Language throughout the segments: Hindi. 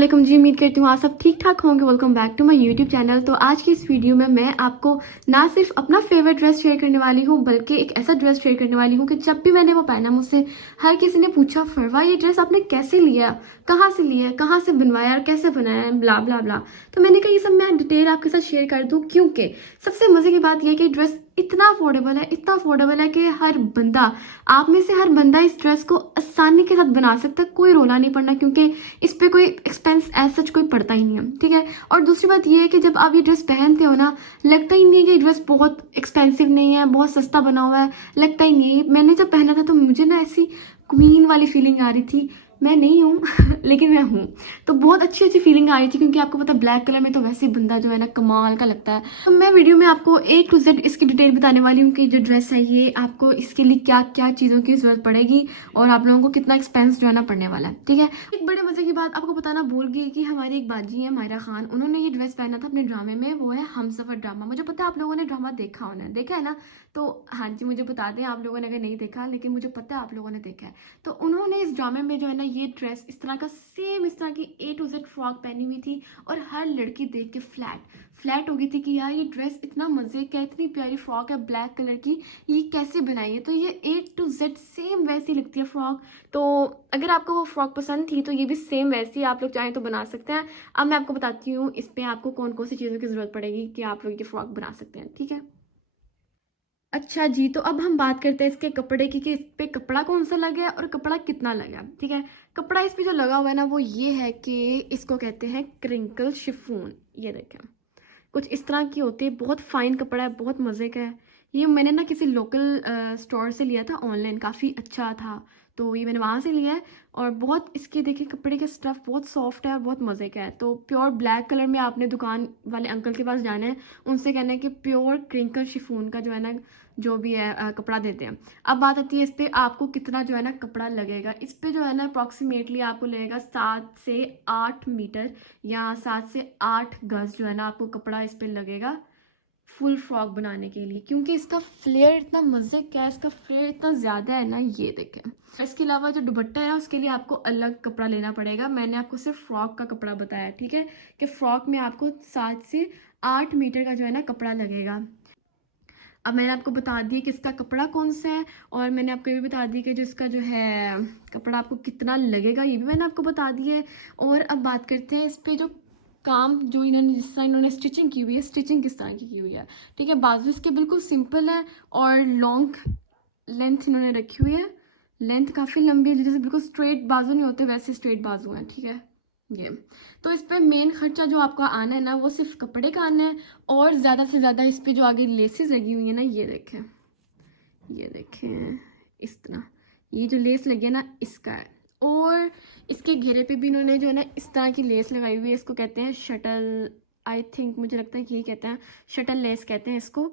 अस्सलाम जी, उम्मीद करती हूँ आप सब ठीक ठाक होंगे। Welcome back to my YouTube channel. तो आज की इस वीडियो में मैं आपको ना सिर्फ अपना फेवरेट ड्रेस शेयर करने वाली हूँ, बल्कि एक ऐसा ड्रेस शेयर करने वाली हूँ कि जब भी मैंने वो पहना, मुझसे हर किसी ने पूछा फरवा ये ड्रेस आपने कैसे लिया, कहाँ से लिया, कहाँ से बनवाया और कैसे बनाया है, ब्ला ब्ला ब्ला। तो मैंने कहा ये सब मैं डिटेल आपके साथ शेयर कर दूँ, क्योंकि सबसे मजे की बात यह है कि ड्रेस इतना अफोर्डेबल है कि हर बंदा, आप में से हर बंदा इस ड्रेस को आसानी के साथ बना सकता है। कोई रोना नहीं पड़ना, क्योंकि इस पे कोई एक्सपेंस एज सच कोई पड़ता ही नहीं है, ठीक है। और दूसरी बात ये है कि जब आप ये ड्रेस पहनते हो ना, लगता ही नहीं है कि ये ड्रेस बहुत एक्सपेंसिव नहीं है, बहुत सस्ता बना हुआ है, लगता ही नहीं है। मैंने जब पहना था तो मुझे ना ऐसी क्वीन वाली फीलिंग आ रही थी। मैं नहीं हूँ लेकिन मैं हूँ, तो बहुत अच्छी फीलिंग आ रही थी, क्योंकि आपको पता ब्लैक कलर में तो वैसे ही बंदा जो है ना कमाल का लगता है। तो मैं वीडियो में आपको A to Z इसकी डिटेल बताने वाली हूँ कि जो ड्रेस है ये आपको इसके लिए क्या क्या चीज़ों की जरूरत पड़ेगी और आप लोगों को कितना एक्सपेंस जो है ना पड़ने वाला है, ठीक है। एक बड़े मजे की बात आपको बताना भूल गई कि हमारी एक बाजी है मायरा खान, उन्होंने ये ड्रेस पहना था अपने ड्रामे में, वो है हमसफर ड्रामा। मुझे पता है आप लोगों ने ड्रामा देखा होना है, देखा है ना, तो हाँ जी मुझे बता दें आप लोगों ने अगर नहीं देखा, लेकिन मुझे पता है आप लोगों ने देखा है। तो उन्होंने इस ड्रामे में जो है ना ये ड्रेस इस तरह का सेम इस तरह की A to Z फ्रॉक पहनी हुई थी, और हर लड़की देख के फ्लैट हो गई थी कि यार ये ड्रेस इतना मजे का, इतनी प्यारी फ्रॉक है ब्लैक कलर की, ये कैसे बनाई है। तो ये A to Z सेम वैसी लगती है फ्रॉक। तो अगर आपको वो फ्रॉक पसंद थी तो ये भी सेम वैसी आप लोग चाहें तो बना सकते हैं। अब मैं आपको बताती हूँ इस पर आपको कौन कौन सी चीज़ों की जरूरत पड़ेगी कि आप लोग ये फ्रॉक बना सकते हैं, ठीक है। अच्छा जी, तो अब हम बात करते हैं इसके कपड़े की कि इस पे कपड़ा कौन सा लगा है और कपड़ा कितना लगा है, ठीक है। कपड़ा इस पे जो लगा हुआ है ना वो ये है कि इसको कहते हैं क्रिंकल शिफॉन। ये देखें, कुछ इस तरह की होती है, बहुत फाइन कपड़ा है, बहुत मज़े का है। ये मैंने ना किसी लोकल स्टोर से लिया था ऑनलाइन, काफ़ी अच्छा था, तो ये मैंने वहाँ से लिया है। और बहुत इसके देखिए कपड़े का स्टफ़ बहुत सॉफ्ट है और बहुत मज़े का है। तो प्योर ब्लैक कलर में आपने दुकान वाले अंकल के पास जाना है, उनसे कहना है कि प्योर क्रिंकल शिफॉन का जो है ना जो भी है कपड़ा देते हैं। अब बात आती है इस पर आपको कितना जो है ना कपड़ा लगेगा। इस पर जो है ना अप्रॉक्सीमेटली आपको लगेगा 7 से 8 मीटर या 7 से 8 गज जो है ना आपको कपड़ा इस पर लगेगा फुल फ्रॉक बनाने के लिए, क्योंकि इसका फ्लेयर इतना मजे का है, इसका फ्लेयर इतना ज़्यादा है ना। ये देखें, इसके अलावा जो दुपट्टा है ना उसके लिए आपको अलग कपड़ा लेना पड़ेगा। मैंने आपको सिर्फ फ्रॉक का कपड़ा बताया, ठीक है, कि फ्रॉक में आपको 7 से 8 मीटर का जो है ना कपड़ा लगेगा। अब मैंने आपको बता दिया कि इसका कपड़ा कौन सा है, और मैंने आपको ये भी बता दिया कि जो इसका जो है कपड़ा आपको कितना लगेगा, ये भी मैंने आपको बता दिया है। और अब बात करते हैं इस पे जो काम जो इन्होंने जिस तरह इन्होंने स्टिचिंग की हुई है, स्टिचिंग किस तरह की हुई है, ठीक है। बाजू इसके बिल्कुल सिंपल है और लॉन्ग लेंथ इन्होंने रखी हुई है, लेंथ काफ़ी लंबी है, जैसे बिल्कुल स्ट्रेट बाजू नहीं होते वैसे स्ट्रेट बाजू हैं, ठीक है। ये तो इस पे मेन खर्चा जो आपका आना है ना वो सिर्फ कपड़े का आना है, और ज़्यादा से ज़्यादा इस पे जो आगे लेसेस लगी हुई है ना, ये देखें इस तरह, ये जो लेस लगी है ना इसका है। और इसके घेरे पे भी इन्होंने जो है ना इस तरह की लेस लगाई हुई है, इसको कहते हैं शटल, आई थिंक मुझे लगता है कि यही कहते हैं, शटल लेस कहते हैं इसको।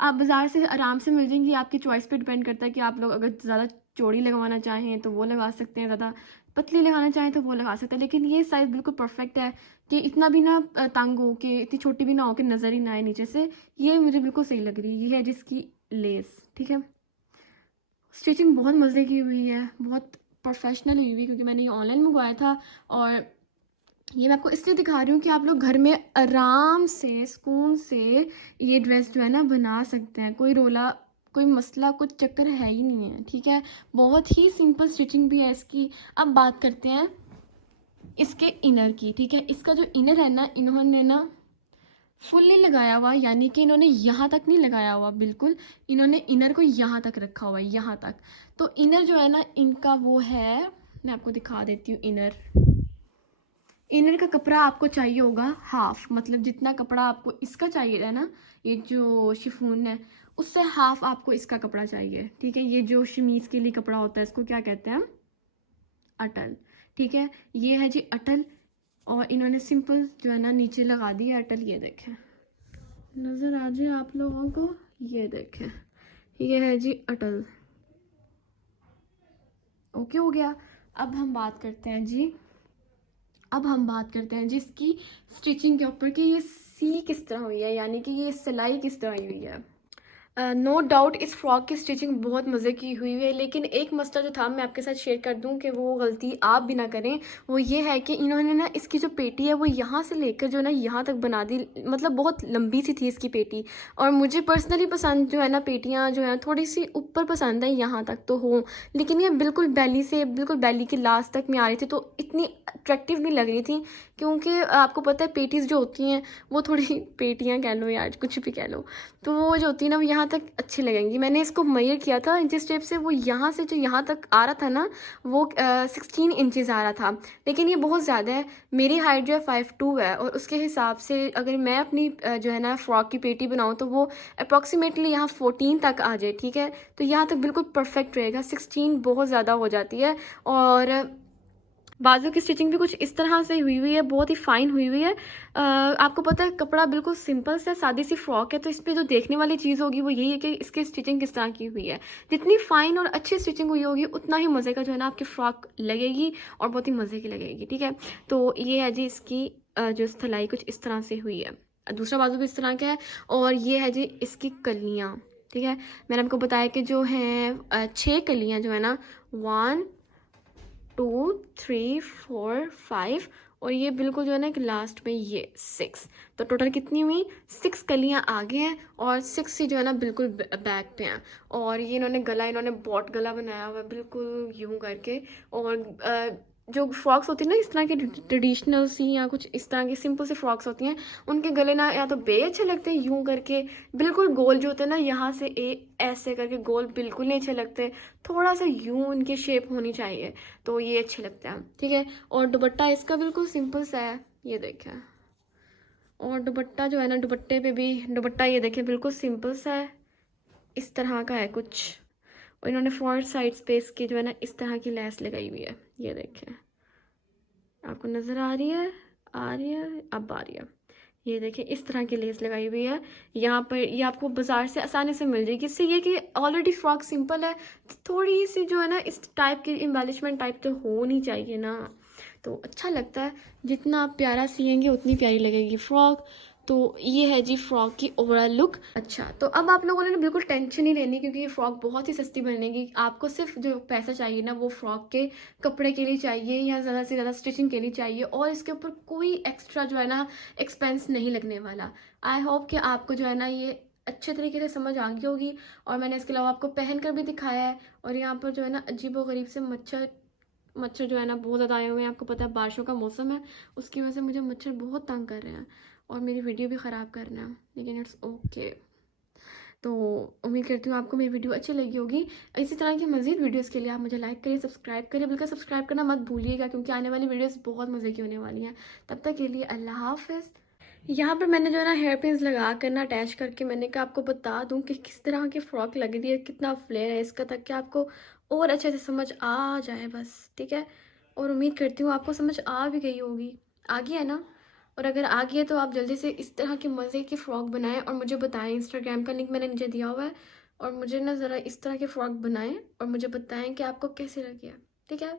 आप बाज़ार से आराम से मिल जाएंगी, आपकी चॉइस पे डिपेंड करता है कि आप लोग अगर ज़्यादा चौड़ी लगवाना चाहें तो वो लगा सकते हैं, ज़्यादा पतली लगाना चाहें तो वो लगा सकते हैं। लेकिन ये साइज़ बिल्कुल परफेक्ट है कि इतना भी ना तंग हो कि इतनी छोटी भी ना हो कि नज़र ही ना आए नीचे से। ये मुझे बिल्कुल सही लग रही है, ये है जिसकी लेस, ठीक है। स्टिचिंग बहुत मज़े की हुई है, बहुत प्रोफेशनल हुई हुई, क्योंकि मैंने ये ऑनलाइन मंगवाया था। और ये मैं आपको इसलिए दिखा रही हूँ कि आप लोग घर में आराम से सुकून से ये ड्रेस जो है ना बना सकते हैं। कोई रोला, कोई मसला, कुछ चक्कर है ही नहीं है, ठीक है। बहुत ही सिंपल स्टिचिंग भी है इसकी। अब बात करते हैं इसके इनर की, ठीक है। इसका जो इनर है ना, इन्होंने ना फुल नहीं लगाया हुआ, यानी कि इन्होंने यहाँ तक नहीं लगाया हुआ, बिल्कुल इन्होंने इनर को यहाँ तक रखा हुआ है, यहाँ तक। तो इनर जो है ना इनका वो है, मैं आपको दिखा देती हूँ। इनर का कपड़ा आपको चाहिए होगा हाफ, मतलब जितना कपड़ा आपको इसका चाहिए है ना, ये जो शिफॉन है उससे हाफ आपको इसका कपड़ा चाहिए, ठीक है। ये जो शमीज के लिए कपड़ा होता है इसको क्या कहते हैं, अटल, ठीक है। ये है जी अटल, और इन्होंने सिंपल जो है ना नीचे लगा दी है अटल। ये देखें, नज़र आ जाए आप लोगों को, ये देखें, ये है जी अटल। ओके हो गया। अब हम बात करते हैं जी, इसकी स्टिचिंग के ऊपर कि ये सी किस तरह हुई है, यानी कि ये सिलाई किस तरह हुई है। नो डाउट इस फ्रॉक की स्टिचिंग बहुत मज़े की हुई है, लेकिन एक मसला जो था मैं आपके साथ शेयर कर दूं कि वो गलती आप भी ना करें। वो ये है कि इन्होंने ना इसकी जो पेटी है वो यहाँ से लेकर जो है ना यहाँ तक बना दी, मतलब बहुत लंबी सी थी इसकी पेटी। और मुझे पर्सनली पसंद जो है ना पेटियाँ जो है थोड़ी सी ऊपर पसंद है, यहाँ तक तो हो, लेकिन ये बिल्कुल बेली से बिल्कुल बेली के लास्ट तक में आ रही थी, तो इतनी अट्रैक्टिव भी लग रही थी। क्योंकि आपको पता है पेटीज़ जो होती हैं वो थोड़ी पेटियाँ कह लो यार, कुछ भी कह लो, तो वो जो होती है ना वो यहाँ तक अच्छी लगेंगी। मैंने इसको मेजर किया था इंचेस टेप से, वो यहाँ से जो यहाँ तक आ रहा था ना वो 16 इंचज़ आ रहा था, लेकिन ये बहुत ज़्यादा है। मेरी हाइट जो है 5'2" है, और उसके हिसाब से अगर मैं अपनी जो है ना फ्रॉक की पेटी बनाऊँ तो वो अप्रॉक्सीमेटली यहाँ 14 तक आ जाए, ठीक है। तो यहाँ तक बिल्कुल परफेक्ट रहेगा, 16 बहुत ज़्यादा हो जाती है। और बाजू की स्टिचिंग भी कुछ इस तरह से हुई हुई है, बहुत ही फाइन हुई हुई है। आपको पता है कपड़ा बिल्कुल सिंपल से सादी सी फ्रॉक है, तो इस पे जो देखने वाली चीज़ होगी वो यही है कि इसकी स्टिचिंग किस तरह की हुई है। जितनी फाइन और अच्छी स्टिचिंग हुई होगी उतना ही मज़े का जो है ना आपकी फ्रॉक लगेगी, और बहुत ही मज़े की लगेगी, ठीक है। तो ये है जी इसकी जो सिलाई कुछ इस तरह से हुई है। दूसरा बाजू भी इस तरह का है, और ये है जी इसकी कलियाँ, ठीक है। मैंने आपको बताया कि जो हैं 6 कलियाँ जो है ना 1 2 3 4 5, और ये बिल्कुल जो है ना एक लास्ट में ये 6। तो टोटल कितनी हुई, 6 कलियाँ आगे हैं और 6 ही जो है ना बिल्कुल बैक पे हैं। और ये इन्होंने बॉट गला बनाया हुआ है बिल्कुल यूं करके। और जो फ्रॉक्स होती है ना इस तरह की ट्रेडिशनल सी या कुछ इस तरह की सिंपल सी फ्रॉक्स होती हैं, उनके गले ना या तो बे अच्छे लगते हैं यूं करके, बिल्कुल गोल जो होते हैं ना यहाँ से ऐसे करके गोल बिल्कुल नहीं अच्छे लगते, थोड़ा सा यूं उनकी शेप होनी चाहिए, तो ये अच्छे लगते हैं, ठीक है। और दुपट्टा इसका बिल्कुल सिंपल सा है, ये देखें। और दुपट्टा जो है ना दुपट्टे पे भी दुपट्टा ये देखें बिल्कुल सिंपल सा है, इस तरह का है कुछ। और इन्होंने फोर साइड्स पे इसकी जो है ना इस तरह की लेस लगाई हुई है, ये देखें। आपको नज़र आ रही है, अब आ रही है। ये देखिए इस तरह की लेस लगाई हुई है यहाँ पर, ये आपको बाजार से आसानी से मिल जाएगी। इससे ये कि ऑलरेडी फ्रॉक सिंपल है, तो थोड़ी सी जो है ना इस टाइप की एम्बेलिशमेंट टाइप तो होनी चाहिए ना, तो अच्छा लगता है। जितना आप प्यारा सिएंगे उतनी प्यारी लगेगी फ्रॉक। तो ये है जी फ्रॉक की ओवरऑल लुक। अच्छा, तो अब आप लोगों ने ना बिल्कुल टेंशन नहीं लेनी, क्योंकि ये फ्रॉक बहुत ही सस्ती बनेगी। आपको सिर्फ जो पैसा चाहिए ना वो फ्रॉक के कपड़े के लिए चाहिए, या ज़्यादा से ज़्यादा स्टिचिंग के लिए चाहिए, और इसके ऊपर कोई एक्स्ट्रा जो है ना एक्सपेंस नहीं लगने वाला। आई होप कि आपको जो है ना ये अच्छे तरीके से समझ आ गई होगी। और मैंने इसके अलावा आपको पहन कर भी दिखाया है। और यहाँ पर जो है ना अजीब व गरीब से मच्छर जो है ना बहुत ज़्यादा आए हुए हैं। आपको पता है बारिशों का मौसम है, उसकी वजह से मुझे मच्छर बहुत तंग कर रहे हैं और मेरी वीडियो भी ख़राब कर रहे हैं, लेकिन इट्स ओके। तो उम्मीद करती हूँ आपको मेरी वीडियो अच्छी लगी होगी। इसी तरह की मज़ीद वीडियोस के लिए आप मुझे लाइक करिए, सब्सक्राइब करिए, बल्कि सब्सक्राइब करना मत भूलिएगा, क्योंकि आने वाली वीडियोस बहुत मज़े की होने वाली हैं। तब तक के लिए अल्लाह हाफ़िज़। यहाँ पर मैंने जो है ना हेयर पिन्स लगा कर ना अटैच करके मैंने कहा आपको बता दूँ कि किस तरह की फ़्रॉक लग रही है, कितना फ्लेयर है इसका, ताकि आपको और अच्छे से समझ आ जाए बस, ठीक है। और उम्मीद करती हूँ आपको समझ आ भी गई होगी, आ गई है ना। और अगर आ गई है तो आप जल्दी से इस तरह की मज़े की फ़्रॉक बनाएं और मुझे बताएं। इंस्टाग्राम का लिंक मैंने नीचे दिया हुआ है, और मुझे ना ज़रा इस तरह की फ़्रॉक बनाएं और मुझे बताएं कि आपको कैसी लगी है, ठीक है।